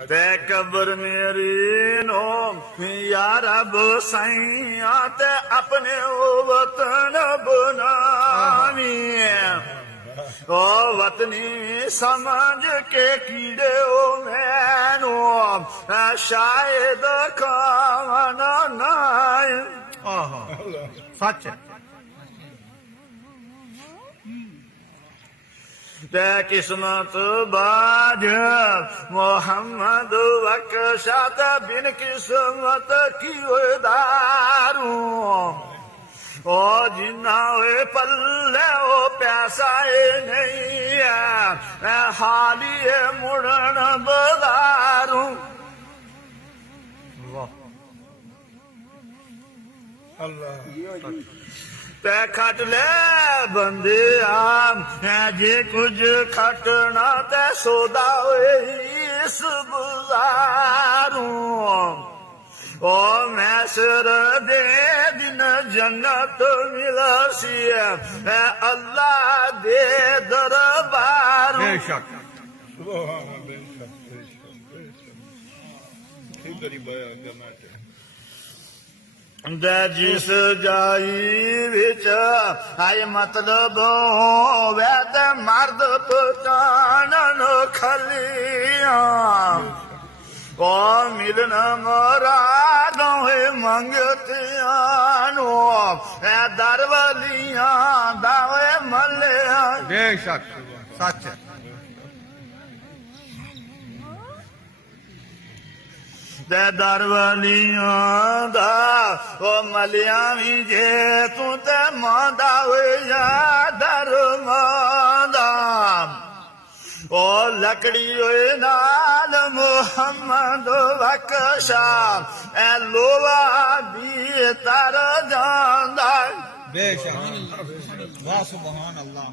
ते कब्र मेरी नो यार अब सैया ते अपने वतन बनावी ओ वतनी समझ के कीड़े ओ मैनो शायद खाना नाय सच ते किस्मत बाज मोहम्मद वकशात बिन किस्मत की दारू ओ जिन्ना पल्ले ओ पैसा नहीं है हालिए मुड़न बदारू ते खट ले बंदे आम जे कुछ खटना ते सोदा इस गुजारू ओ मैसर दे दिन जन्नत मिलसी अल्लाह दे दरबार बेशक जिस जाई विच आए मतलब होवे ते मर्द पहचानन खलियां ओ मिलन मुराद होए मंगतियां नो ए दरवलियां दावे मलियां बेशक सच ते दरवलियां दा ओ मलियां भी जे तू ते मांदा होए या दरमांदा ओ लकड़ी होए नाल मुहम्मद वकशा ए लोवा दी तर जांदा बेशक वाह सुभान अल्लाह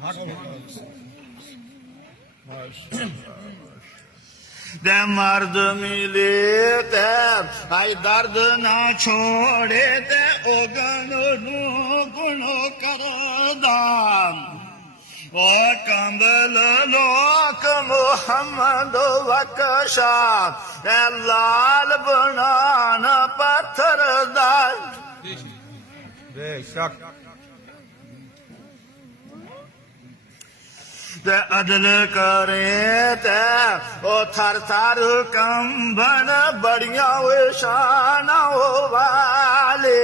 ते मर्द मिले ते आई दर्द ना छोड़े ते ओ गण गुण करदा ओ कंबल लोक मुहम्मद वकशा ए लाल बनान पत्थर दा बेशक ते अदल करे ते ओ थर थर कंबन बड़िया शाना वाले